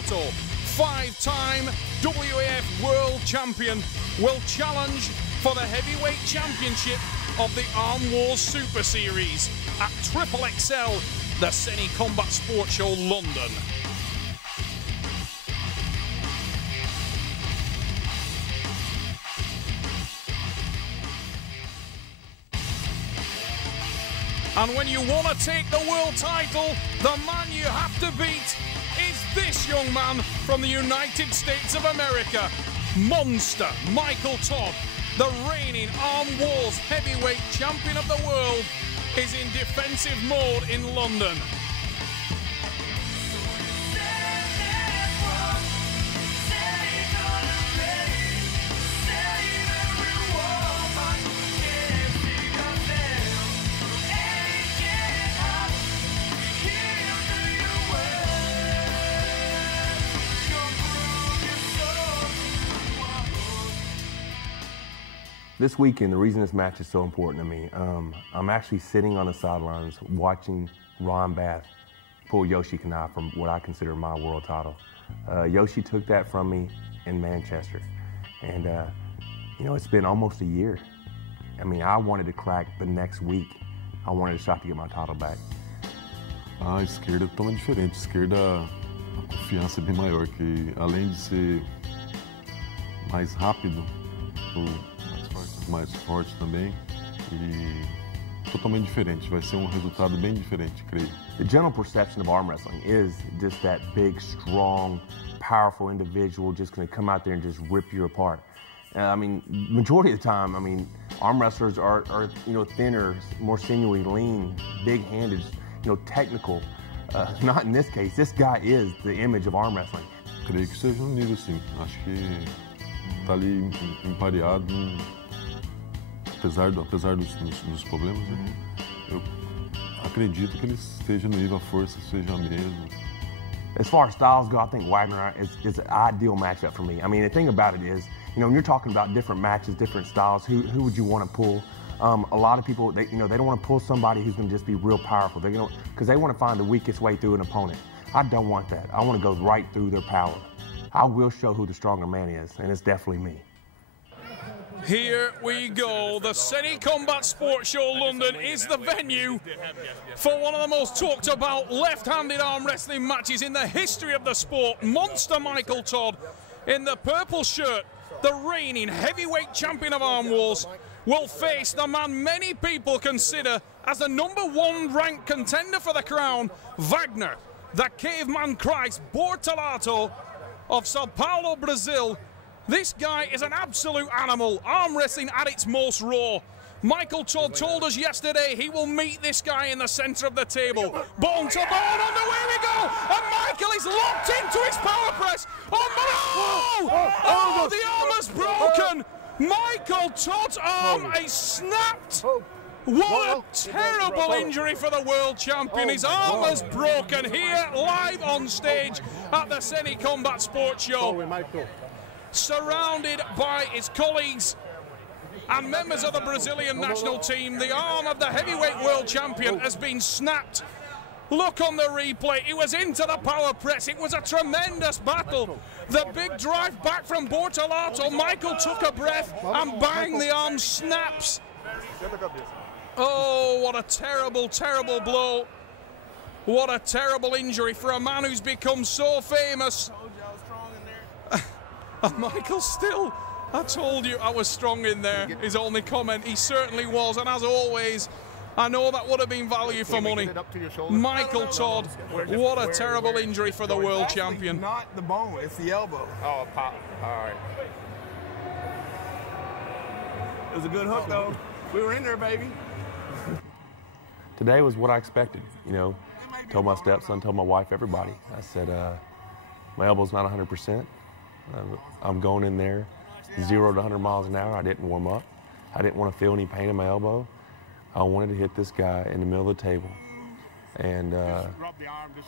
Bortolato, five-time WAF World Champion, will challenge for the Heavyweight Championship of the Arm Wars Super Series at Triple XL, the Seni Combat Sports Show, London. And when you want to take the world title, the man you have to beat is this young man from the United States of America, Monster Michael Todd. The reigning Arm Wars Heavyweight Champion of the world is in defensive mode in London. This weekend, the reason this match is so important to me, I'm actually sitting on the sidelines watching Ron Bath pull Yoshi Kanai from what I consider my world title. Yoshi took that from me in Manchester. And, you know, it's been almost a year. I mean, I wanted to crack the next week. I wanted a shot to get my title back. A esquerda é totalmente diferente. A esquerda, a confiança é bem maior, que além de ser mais rápido, mais forte também, e totalmente diferente. Vai ser resultado bem diferente, creio. The general perception of arm wrestling is just that big, strong, powerful individual just going to come out there and just rip you apart. I mean, majority of the time, I mean, arm wrestlers are you know, thinner, more sinewy, lean, big-handed, you know, technical. Not in this case. This guy is the image of arm wrestling. Creio que seja nível, sim. Acho que tá ali empareado. Apesar dos problemas, né? Eu acredito que ele esteja no nível, a força seja a mesma. As far as styles go, I think Wagner is an ideal matchup for me. I mean, the thing about it is, you know, when you're talking about different matches, different styles, who would you want to pull? A lot of people, they don't want to pull somebody who's going to just be real powerful. They're going because they want to find the weakest way through an opponent. I don't want that. I want to go right through their power. I will show who the stronger man is, and it's definitely me. Here we go. The Seni Combat Sports Show London is the venue for one of the most talked about left-handed arm wrestling matches in the history of the sport. Monster Michael Todd in the purple shirt, the reigning heavyweight champion of Arm Wars, will face the man many people consider as the #1 ranked contender for the crown, Wagner, the Caveman Christ Bortolato of Sao Paulo, Brazil. This guy is an absolute animal, arm wrestling at its most raw. Michael Todd told us yesterday he will meet this guy in the center of the table. Bone to bone, underway we go! And Michael is locked into his power press. Oh, the arm has broken! Michael Todd's arm is snapped! What a terrible injury for the world champion. His arm has broken here, live on stage at the Seni Combat Sports Show. Surrounded by his colleagues and members of the Brazilian national team, the arm of the heavyweight world champion has been snapped. Look on the replay, it was into the power press, it was a tremendous battle. The big drive back from Bortolato, Michael took a breath and bang, the arm snaps. Oh, what a terrible, terrible blow. What a terrible injury for a man who's become so famous. And Michael still, I told you I was strong in there, his only comment. He certainly was, and as always, I know that would have been value for money. Michael Todd, what a terrible injury for the world champion. Not the bone, it's the elbow. Oh, pop. All right. It was a good hook, though. We were in there, baby. Today was what I expected, you know. Told my stepson, told my wife, everybody. I said, my elbow's not 100%. I'm going in there 0 to 100 miles an hour. I didn't warm up. I didn't want to feel any pain in my elbow. I wanted to hit this guy in the middle of the table. And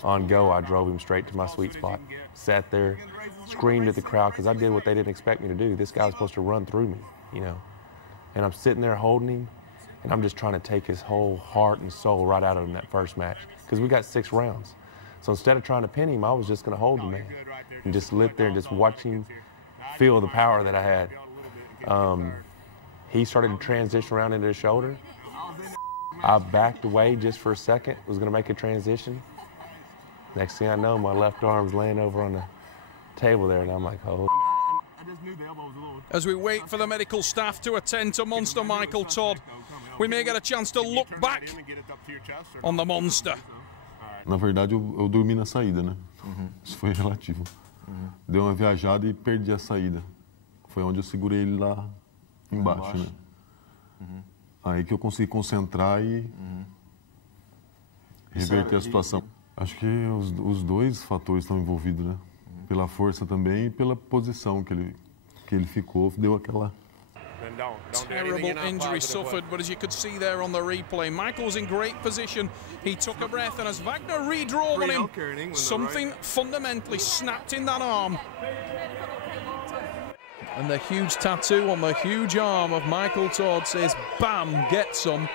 on go, I drove him straight to my sweet spot. Sat there, screamed at the crowd because I did what they didn't expect me to do. This guy was supposed to run through me, you know. And I'm sitting there holding him, and I'm just trying to take his whole heart and soul right out of him that first match because we got 6 rounds. So instead of trying to pin him, I was just going to hold him there. and just lit there and just watching, feel the power that I had. He started to transition around into the shoulder. I backed away just for a second, was going to make a transition. Next thing I know, my left arm's laying over on the table there, and I'm like, oh. As we wait for the medical staff to attend to Monster Michael Todd, we may get a chance to look back on the Monster. Na verdade, eu dormi na saída, né? Isso foi relativo. Deu uma viajada e perdi a saída. Foi onde eu segurei ele lá embaixo, né? Aí que eu consegui concentrar e reverter a situação. Acho que os dois fatores estão envolvidos, né? Pela força também e pela posição que ele ficou, deu aquela... Terrible injury suffered, but as you could see there on the replay, Michael was in great position. He took a breath, and as Wagner redrove on him, something fundamentally snapped in that arm. And the huge tattoo on the huge arm of Michael Todd says, bam, get some.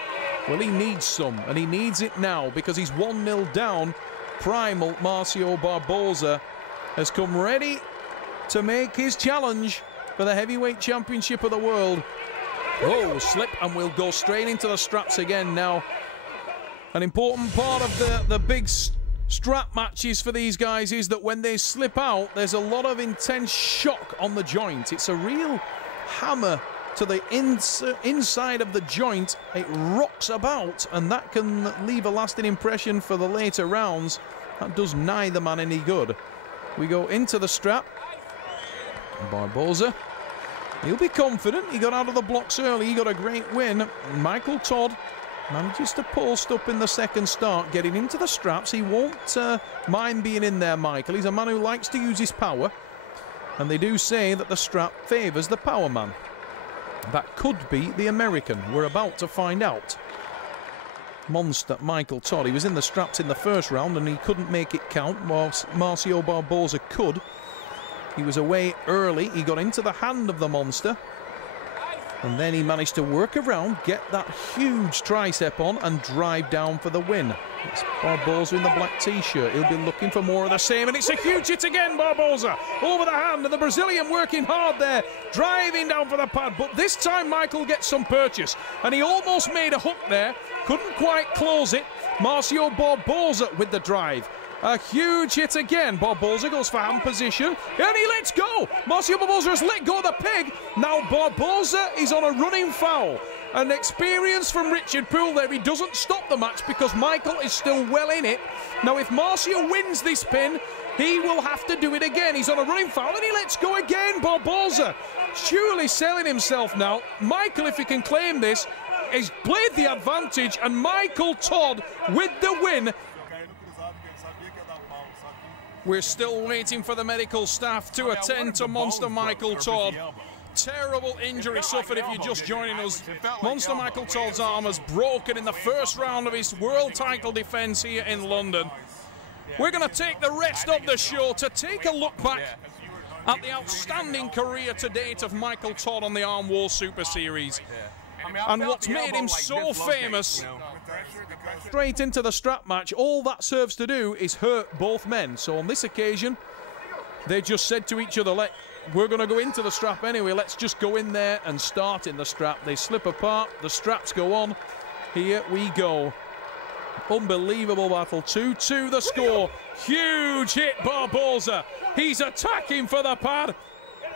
Well, he needs some, and he needs it now, because he's 1-0 down. Primal Marcio Barboza has come ready to make his challenge for the heavyweight championship of the world. Oh, slip, and we'll go straight into the straps again now. An important part of the big strap matches for these guys is that when they slip out, there's a lot of intense shock on the joint. It's a real hammer to the inside of the joint. It rocks about, and that can leave a lasting impression for the later rounds. That does neither man any good. We go into the strap. Barboza, he'll be confident. He got out of the blocks early. He got a great win. Michael Todd manages to post up in the second start, getting into the straps. He won't mind being in there, Michael. He's a man who likes to use his power. And they do say that the strap favours the power man. That could be the American. We're about to find out. Monster Michael Todd. He was in the straps in the first round and he couldn't make it count, whilst Marcio Barboza could. He was away early. He got into the hand of the Monster. And then he managed to work around, get that huge tricep on and drive down for the win. It's Barboza in the black t-shirt. He'll be looking for more of the same, and it's a huge hit again, Barboza. Over the hand, and the Brazilian working hard there, driving down for the pad. But this time Michael gets some purchase, and he almost made a hook there. Couldn't quite close it. Marcio Barboza with the drive. A huge hit again. Barboza goes for hand position, and he lets go. Marcio Barboza has let go of the peg. Now Barboza is on a running foul. An experience from Richard Poole there. He doesn't stop the match because Michael is still well in it. Now if Marcio wins this pin, he will have to do it again. He's on a running foul, and he lets go again. Barboza surely selling himself now. Michael, if he can claim this, has played the advantage, and Michael Todd with the win. We're still waiting for the medical staff to attend to Monster Michael Todd. Terrible injury suffered if you're just joining us. Monster Michael Todd's arm was broken in the first round of his world title defense here in London. We're going to take the rest of the show to take a look back at the outstanding career to date of Michael Todd on the Arm War Super Series. And what's made him so famous. Straight into the strap match, all that serves to do is hurt both men. So on this occasion, they just said to each other, we're going to go into the strap anyway, let's just go in there and start in the strap. They slip apart, the straps go on. Here we go. Unbelievable battle, 2-2 the score. Huge hit, Barboza. He's attacking for the pad.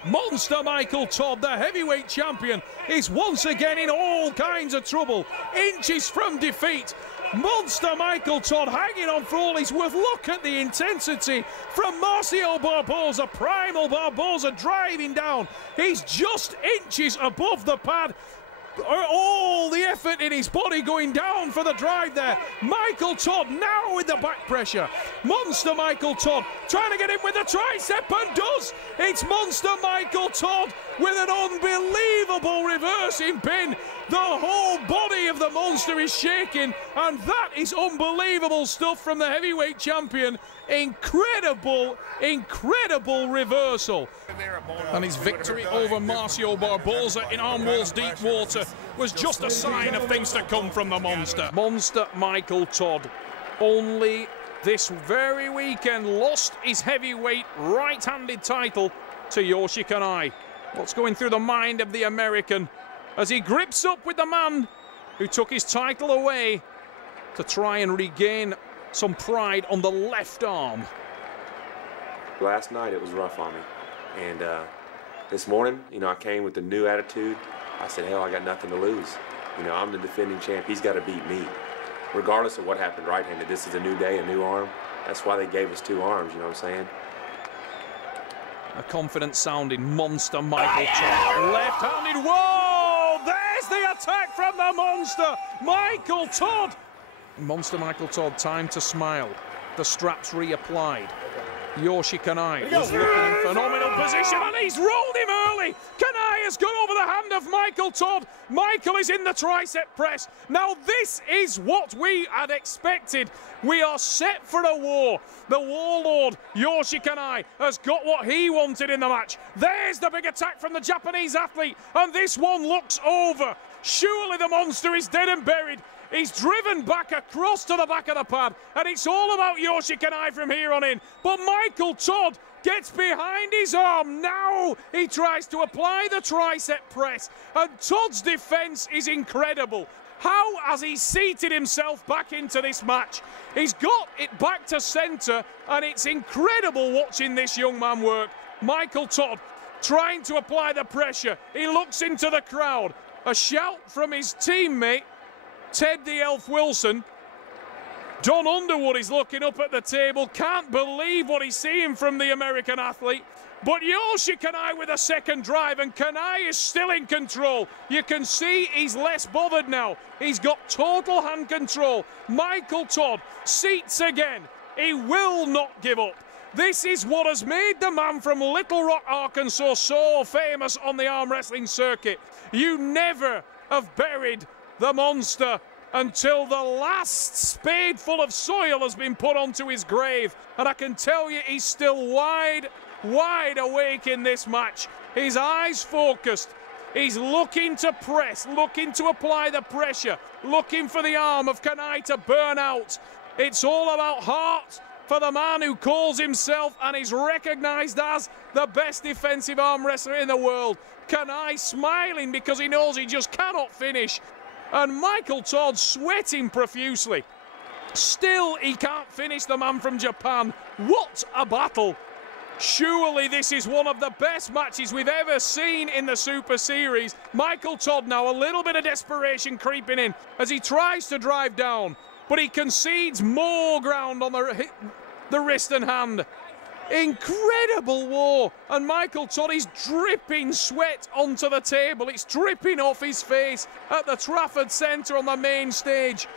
Monster Michael Todd, the heavyweight champion, is once again in all kinds of trouble. Inches from defeat. Monster Michael Todd hanging on for all he's worth. Look at the intensity from Marcio Barboza. Primal Barboza driving down. He's just inches above the pad. All the effort in his body going down for the drive there. Michael Todd now with the back pressure. Monster Michael Todd trying to get in with the tricep and does. It's Monster Michael Todd with an unbelievable reversing pin. The whole body of the Monster is shaking, and that is unbelievable stuff from the heavyweight champion. Incredible, incredible reversal. And his victory over Marcio Barboza in Armwrestling Deep Water was just a sign of things to come from the Monster. Monster Michael Todd, only this very weekend lost his heavyweight right-handed title to Yoshi Kanai. What's going through the mind of the American as he grips up with the man who took his title away to try and regain some pride on the left arm? Last night it was rough on me, and this morning, you know, I came with a new attitude. I said, hell, I got nothing to lose. You know, I'm the defending champ. He's got to beat me. Regardless of what happened right-handed, this is a new day, a new arm. That's why they gave us 2 arms, you know what I'm saying? A confident-sounding monster Michael Todd. Left-handed, whoa! There's the attack from the monster, Michael Todd. Monster Michael Todd, time to smile. The straps reapplied. Yoshi Kanai was looking in phenomenal position, and he's rolled him early. Kanai has gone over the hand of Michael Todd. Michael is in the tricep press. Now this is what we had expected. We are set for a war. The warlord, Yoshi Kanai, has got what he wanted in the match. There's the big attack from the Japanese athlete, and this one looks over. Surely the monster is dead and buried. He's driven back across to the back of the pad, and it's all about Yoshi Kanai from here on in. But Michael Todd gets behind his arm. Now he tries to apply the tricep press, and Todd's defense is incredible. How has he seated himself back into this match? He's got it back to center, and it's incredible watching this young man work. Michael Todd trying to apply the pressure. He looks into the crowd. A shout from his teammate, Ted the Elf Wilson. Don Underwood is looking up at the table, can't believe what he's seeing from the American athlete. But Yoshi Kanai with a second drive, and Kanai is still in control. You can see he's less bothered now. He's got total hand control. Michael Todd seats again. He will not give up. This is what has made the man from Little Rock, Arkansas so famous on the arm wrestling circuit. You never have buried the monster until the last spadeful of soil has been put onto his grave. And I can tell you he's still wide awake in this match. His eyes focused. He's looking to press, looking to apply the pressure, looking for the arm of Kanai to burn out. It's all about heart for the man who calls himself and is recognized as the best defensive arm wrestler in the world. Kanai smiling because he knows he just cannot finish. And Michael Todd sweating profusely. Still, he can't finish the man from Japan. What a battle. Surely this is one of the best matches we've ever seen in the Super Series. Michael Todd now, a little bit of desperation creeping in as he tries to drive down, but he concedes more ground on the wrist and hand. Incredible war, and Michael Todd is dripping sweat onto the table. It's dripping off his face at the Trafford Centre on the main stage.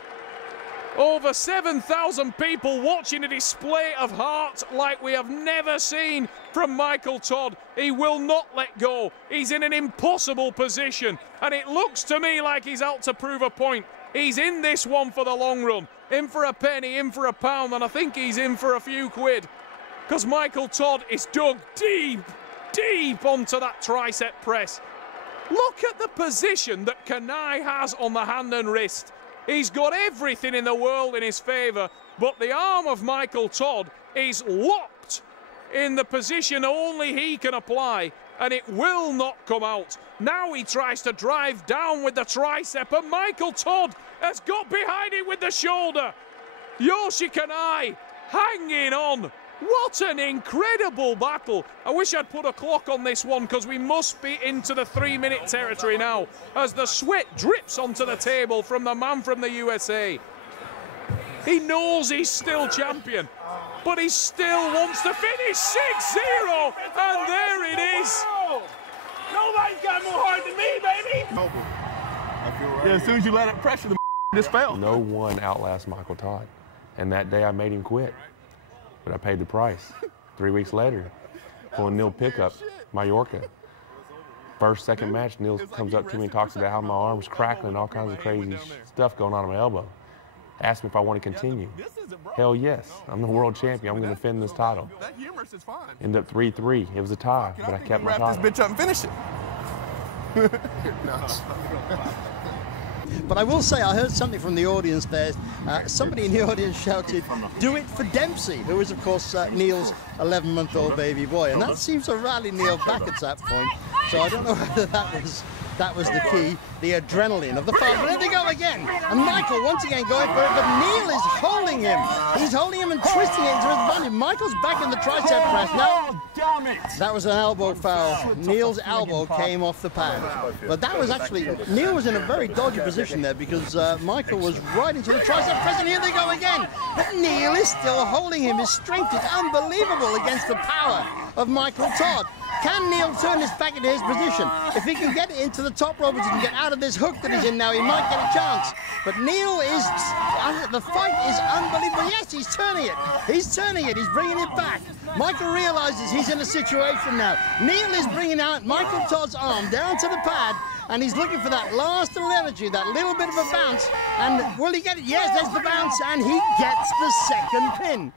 Over 7,000 people watching a display of heart like we have never seen from Michael Todd. He will not let go. He's in an impossible position, and it looks to me like he's out to prove a point. He's in this one for the long run. In for a penny, in for a pound, and I think he's in for a few quid. Because Michael Todd is dug deep onto that tricep press. Look at the position that Kanai has on the hand and wrist. He's got everything in the world in his favour, but the arm of Michael Todd is locked in the position only he can apply, and it will not come out. Now he tries to drive down with the tricep, and Michael Todd has got behind it with the shoulder. Yoshi Kanai hanging on. What an incredible battle. I wish I'd put a clock on this one because we must be into the 3-minute territory now as the sweat drips onto the table from the man from the USA. He knows he's still champion, but he still wants to finish 6-0, and there it is. Nobody's got more heart than me, baby. Yeah, as soon as you let it pressure, the just fell. No one outlasts Michael Todd, and that day I made him quit. But I paid the price. 3 weeks later, pulling Neil Pickup, Mallorca. Second match, Neil comes up to me and talks about how my arm's crackling, all kinds of crazy stuff going on in my elbow. Asked me if I want to continue. Hell yes, I'm the world champion. I'm going to defend this title. Ended up 3-3. It was a tie, but I kept my title. Wrap this bitch up and finish it. But I will say, I heard something from the audience there. Somebody in the audience shouted, "Do it for Dempsey," who is, of course, Neil's 11-month-old baby boy. And that seems to rally Neil back at that point. So I don't know whether that was the key, the adrenaline of the fight. But there they go again. And Michael once again going for it, but Neil is holding him. He's holding him and twisting it into his advantage. Michael's back in the tricep press. No, damn it. that was an elbow foul. Neil's elbow came off the pad. But that was actually, Neil was in a very dodgy position there because Michael was right into the tricep press, and here they go again. But Neil is still holding him. His strength is unbelievable against the power of Michael Todd. Can Neil turn this back into his position? If he can get it into the top rope, if he can get out of this hook that he's in now, he might get a chance. But Neil is, the fight is unbelievable. Yes, he's turning it. He's turning it. He's bringing it back. Michael realizes he's in a situation now. Neil is bringing out Michael Todd's arm down to the pad, and he's looking for that last little energy, that little bit of a bounce. And will he get it? Yes, there's the bounce, and he gets the second pin.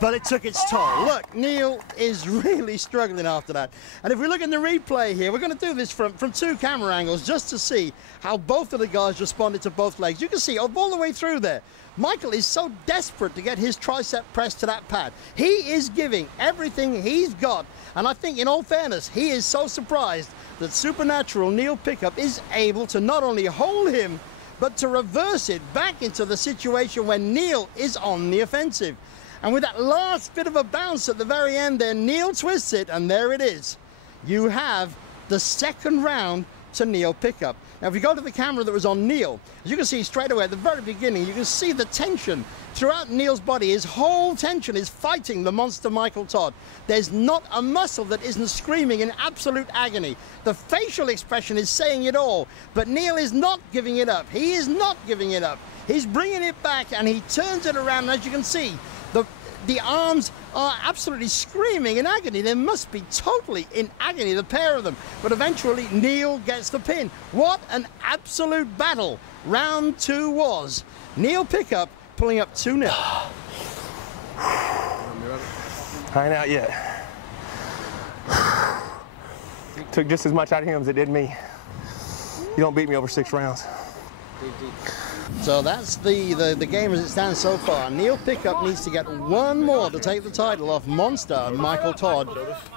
But it took its toll. Look, Neil is really struggling after that. And if we look in the replay here, we're going to do this from two camera angles just to see how both of the guys responded to both legs. You can see all the way through there, Michael is so desperate to get his tricep press to that pad. He is giving everything he's got. And I think, in all fairness, he is so surprised that supernatural Neil Pickup is able to not only hold him, but to reverse it back into the situation when Neil is on the offensive. And with that last bit of a bounce at the very end there, Neil twists it, and there it is. You have the second round to Neil Pickup. Now, if you go to the camera that was on Neil, as you can see straight away at the very beginning, you can see the tension throughout Neil's body. His whole tension is fighting the monster Michael Todd. There's not a muscle that isn't screaming in absolute agony. The facial expression is saying it all, but Neil is not giving it up. He is not giving it up. He's bringing it back, and he turns it around, and as you can see, the arms are absolutely screaming in agony. They must be totally in agony, the pair of them. But eventually, Neil gets the pin. What an absolute battle round two was. Neil Pickup pulling up 2-0. I ain't out yet. Took just as much out of him as it did me. You don't beat me over 6 rounds. So that's the game as it stands so far. Neil Pickup needs to get one more to take the title off Monster Michael Todd.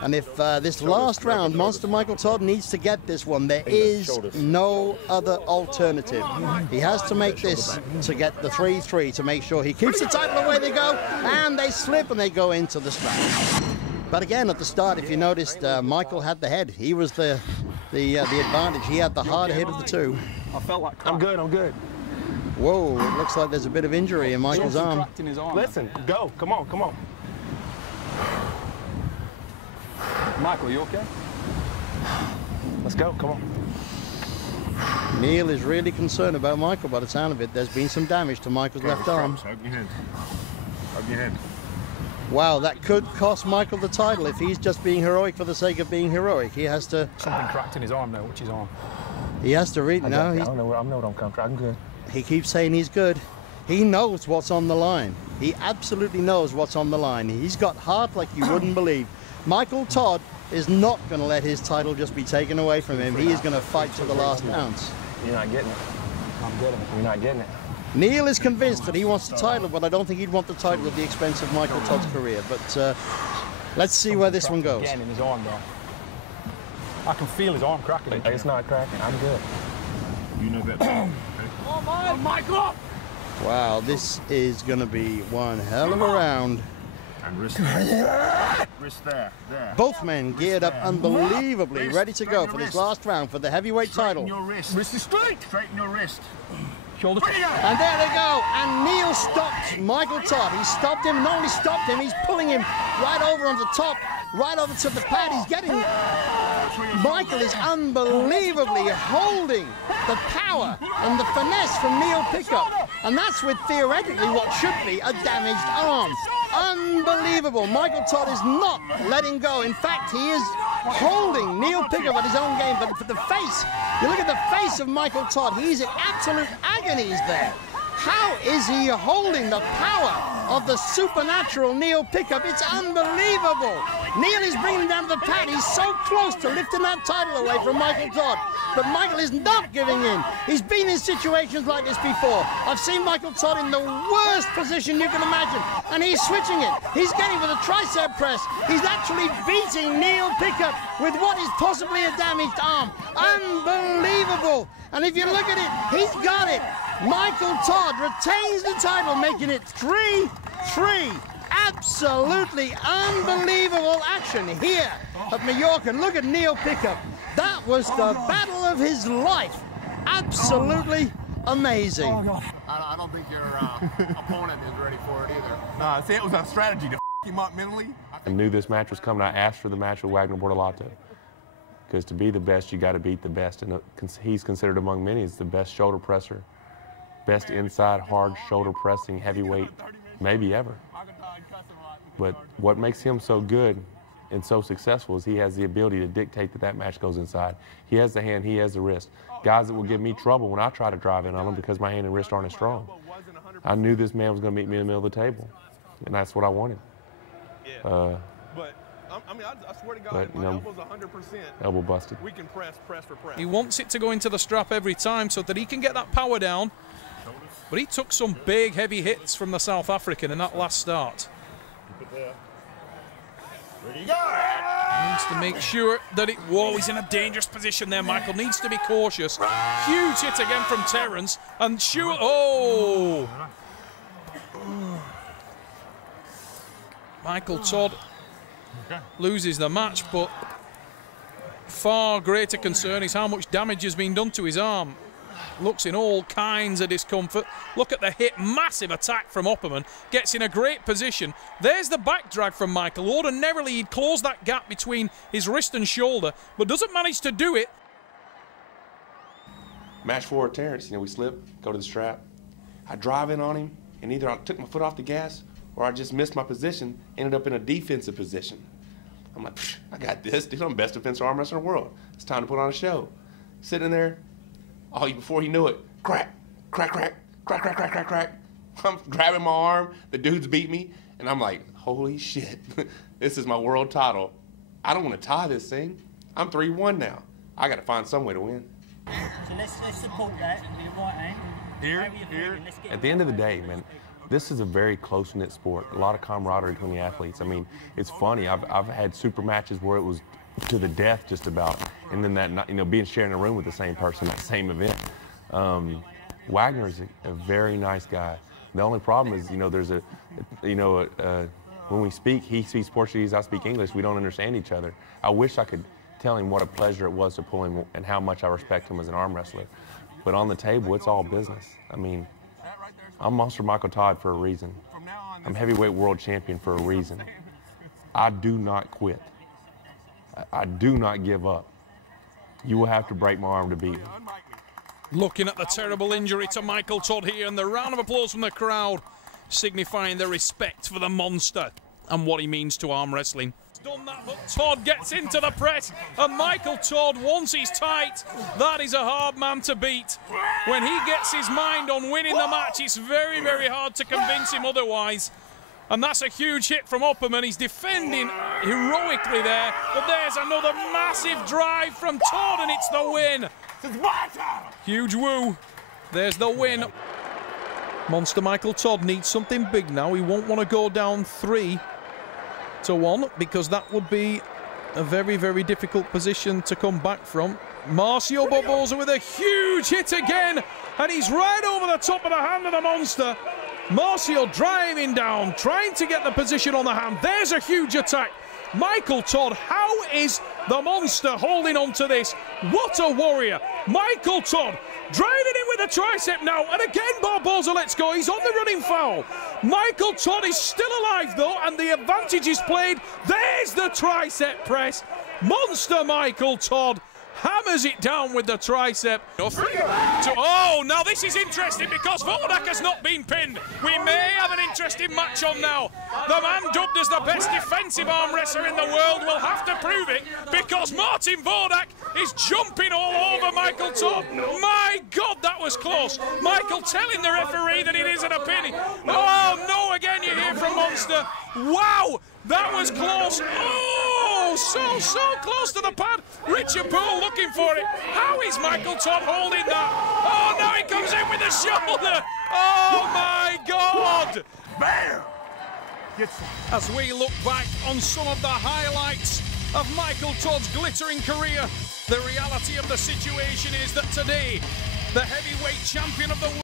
And if this last round, Monster Michael Todd needs to get this one, there is no other alternative. He has to make this to get the 3-3 to make sure he keeps the title. Away they go, and they slip and they go into the strap. But again, at the start, if you noticed, Michael had the head. He was the advantage. He had the harder hit of the two. I felt like I'm good, I'm good. Whoa, it looks like there's a bit of injury in Michael's arm. Listen, go, come on, come on. Michael, you okay? Let's go, come on. Neil is really concerned about Michael by the sound of it. There's been some damage to Michael's left arm. Hug your head. Hug your head. Wow, that could cost Michael the title if he's just being heroic for the sake of being heroic. He has to... Something cracked in his arm now, which is on. He has to read... No, I don't know where I'm comfortable. I'm good. He keeps saying he's good. He knows what's on the line. He absolutely knows what's on the line. He's got heart like you wouldn't believe. Michael Todd is not going to let his title just be taken away from him. He is going to fight to the last ounce. You're not getting it. I'm getting it. You're not getting it. Neil is convinced that he wants the title, but I don't think he'd want the title at the expense of Michael Todd's career. But let's see where this one goes. Again in his arm, though. I can feel his arm cracking. It's not cracking. I'm good. You know better. Oh, Michael! Wow, this is going to be one hell of a round. And wrist there. Wrist there. There. Both men geared up unbelievably, ready to go for this last round for the heavyweight title. Straighten your wrist. Wrist is straight. Straighten your wrist. Shoulder. And there they go. And Neil stopped Michael Todd. He stopped him. Not only stopped him, he's pulling him right over on the top, right over to the pad. He's getting... Michael is unbelievably holding the power and the finesse from Neil Pickup. And that's with theoretically what should be a damaged arm. Unbelievable. Michael Todd is not letting go. In fact, he is holding Neil Pickup at his own game. But for the face, you look at the face of Michael Todd, he's in absolute agonies there. How is he holding the power of the supernatural Neil Pickup. It's unbelievable. Neil is bringing him down to the pad. He's so close to lifting that title away from Michael Todd. But Michael is not giving in. He's been in situations like this before. I've seen Michael Todd in the worst position you can imagine, and he's switching it. He's getting for the tricep press. He's actually beating Neil Pickup with what is possibly a damaged arm. Unbelievable. And if you look at it, he's got it. Michael Todd retains the title, making it 3-3. Absolutely unbelievable action here at Mallorca. Look at Neil Pickup. That was the battle of his life. Absolutely amazing. I don't think your opponent is ready for it either. Nah, see, it was a strategy to f him up mentally. I knew this match was coming. I asked for the match with Wagner Bortolato. Because to be the best, you got to beat the best. And he's considered among many as the best shoulder presser, best inside hard shoulder pressing heavyweight maybe ever. But what makes him so good and so successful is he has the ability to dictate that match goes inside. He has the hand, he has the wrist. Guys that will give me trouble when I try to drive in on them because my hand and wrist aren't as strong. I knew this man was going to meet me in the middle of the table, and that's what I wanted. But I mean, I swear to God, my elbow's 100%. Elbow busted. We can press for press. He wants it to go into the strap every time so that he can get that power down. But he took some big, heavy hits from the South African in that last start. Needs to make sure that it... Whoa, he's in a dangerous position there. Michael needs to be cautious. Huge hit again from Terrence. And shoot... Oh! Michael Todd loses the match, but far greater concern is how much damage has been done to his arm. Looks in all kinds of discomfort. Look at the hit, massive attack from Opperman. Gets in a great position. There's the back drag from Michael. Ordinarily, he'd close that gap between his wrist and shoulder, but doesn't manage to do it. Match 4 with Terrence, we slip, go to the strap. I drive in on him, and either I took my foot off the gas or I just missed my position, ended up in a defensive position. I'm like, I got this, dude. I'm the best defensive arm wrestler in the world. It's time to put on a show. Sitting there, before he knew it, crack, crack, crack, crack, crack, crack, crack, crack. I'm grabbing my arm, the dude's beat me, and I'm like, holy shit, this is my world title. I don't want to tie this thing. I'm 3-1 now. I got to find some way to win. So let's support that and be right hand. Here. At the end of the day, man, this is a very close-knit sport. A lot of camaraderie between the athletes. I mean, it's funny. I've had super matches where it was to the death just about, and then that being sharing a room with the same person, that same event. Wagner is a very nice guy. The only problem is, there's when we speak, he speaks Portuguese, I speak English. We don't understand each other. I wish I could tell him what a pleasure it was to pull him and how much I respect him as an arm wrestler. But on the table, it's all business. I mean, I'm Monster Michael Todd for a reason. I'm heavyweight world champion for a reason. I do not quit. I do not give up. You will have to break my arm to beat me. Looking at the terrible injury to Michael Todd here, and the round of applause from the crowd signifying the respect for the monster and what he means to arm wrestling. Done that, but Todd gets into the press, and Michael Todd, once he's tight, that is a hard man to beat. When he gets his mind on winning the match, it's very, very hard to convince him otherwise. And that's a huge hit from Opperman. He's defending heroically there, but there's another massive drive from Todd, and it's the win. Huge woo. There's the win. Monster Michael Todd needs something big now. He won't want to go down 3-1 because that would be a very, very difficult position to come back from. Marcio Barboza with a huge hit again, and he's right over the top of the hand of the monster. Marcio driving down, trying to get the position on the hand. There's a huge attack. Michael Todd, how is the monster holding on to this? What a warrior. Michael Todd driving in with a tricep now, and again Barboza lets go. He's on the running foul. Michael Todd is still alive though, and the advantage is played. There's the tricep press. Monster Michael Todd hammers it down with the tricep. Oh, now this is interesting because Vodak has not been pinned. We may have an interesting match on now. The man dubbed as the best defensive arm wrestler in the world will have to prove it because Martin Vodak is jumping all over Michael Todd. My God, that was close. Michael telling the referee that it isn't a pin. Oh, no, again you hear monster. Wow, that was close. Oh, so close to the pad. Richard Poole looking for it. How is Michael Todd holding that? Oh, now he comes in with the shoulder. Oh, my God. Bam! As we look back on some of the highlights of Michael Todd's glittering career, the reality of the situation is that today, the heavyweight champion of the world